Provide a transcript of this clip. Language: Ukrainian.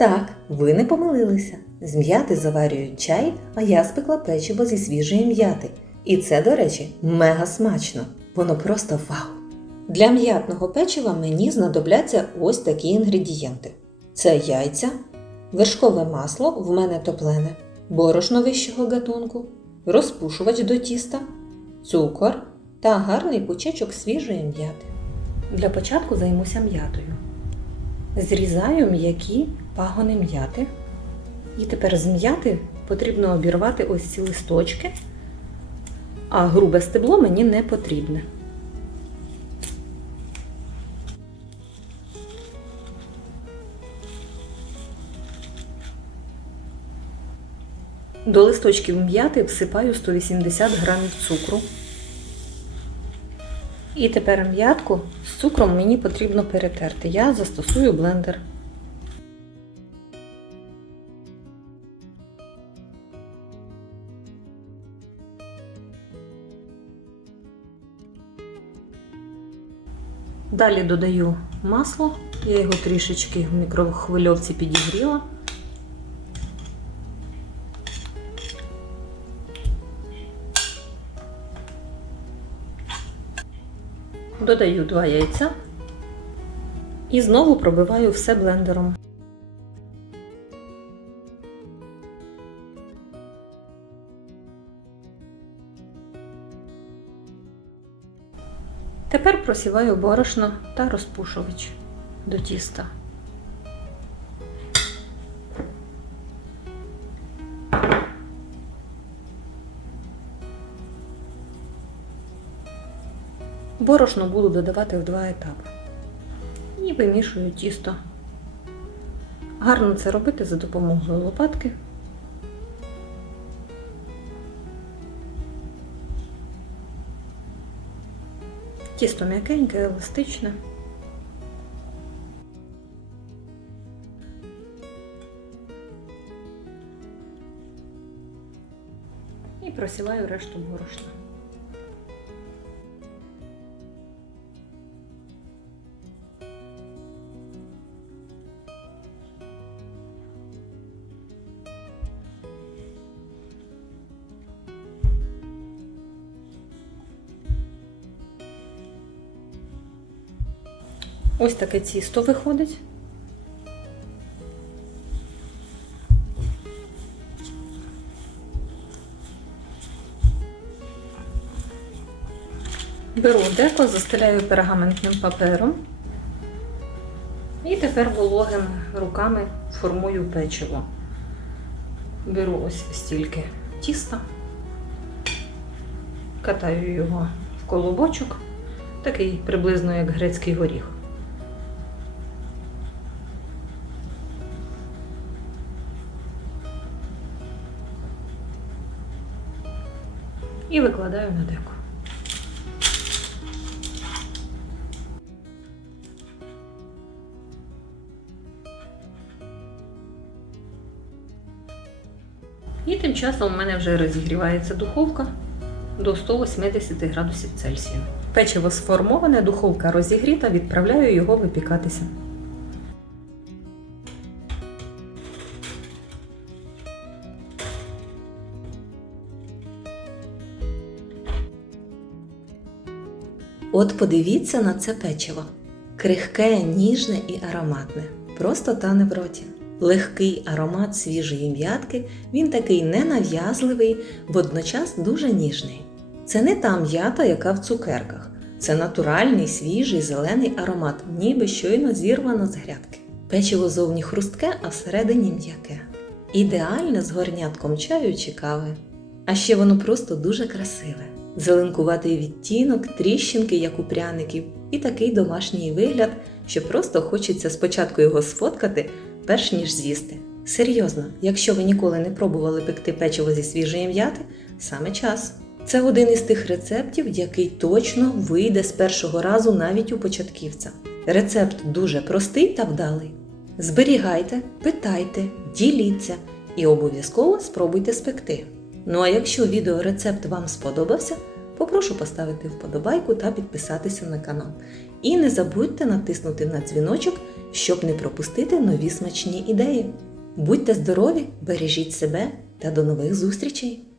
Так, ви не помилилися. З м'яти заварюють чай, а я спекла печиво зі свіжої м'яти. І це, до речі, мега смачно. Воно просто вау! Для м'ятного печива мені знадобляться ось такі інгредієнти: це яйця, вершкове масло в мене топлене, борошно вищого гатунку, розпушувач до тіста, цукор та гарний пучечок свіжої м'яти. Для початку займуся м'ятою. Зрізаю м'які пагони м'яти. І тепер з м'яти потрібно обірвати ось ці листочки, а грубе стебло мені не потрібне. До листочків м'яти всипаю 180 грамів цукру. І тепер м'ятку з цукром мені потрібно перетерти. Я застосую блендер. Далі додаю масло, я його трішечки в мікрохвильовці підігріла. Додаю 2 яйця і знову пробиваю все блендером. Тепер просіваю борошно та розпушувач до тіста. Борошно буду додавати в два етапи. І вимішую тісто. Гарно це робити за допомогою лопатки. Тісто м'якеньке, еластичне. І просіваю решту борошна. Ось таке тісто виходить. Беру деко, застеляю пергаментним папером і тепер вологими руками формую печиво. Беру ось стільки тіста, катаю його в колобочок, такий приблизно як грецький горіх. І викладаю на деко. І тим часом у мене вже розігрівається духовка до 180 градусів Цельсію. Печиво сформоване, духовка розігріта, відправляю його випікатися. От подивіться на це печиво. Крихке, ніжне і ароматне. Просто тане в роті. Легкий аромат свіжої м'ятки, він такий ненав'язливий, водночас дуже ніжний. Це не та м'ята, яка в цукерках. Це натуральний, свіжий, зелений аромат, ніби щойно зірвано з грядки. Печиво зовні хрустке, а всередині м'яке. Ідеальне з горнятком чаю чи кави. А ще воно просто дуже красиве. Зеленкуватий відтінок, тріщинки, як у пряників, і такий домашній вигляд, що просто хочеться спочатку його сфоткати, перш ніж з'їсти. Серйозно, якщо ви ніколи не пробували пекти печиво зі свіжої м'яти, саме час. Це один із тих рецептів, який точно вийде з першого разу навіть у початківця. Рецепт дуже простий та вдалий. Зберігайте, питайте, діліться і обов'язково спробуйте спекти. Ну а якщо відеорецепт вам сподобався, попрошу поставити вподобайку та підписатися на канал. І не забудьте натиснути на дзвіночок, щоб не пропустити нові смачні ідеї. Будьте здорові, бережіть себе та до нових зустрічей!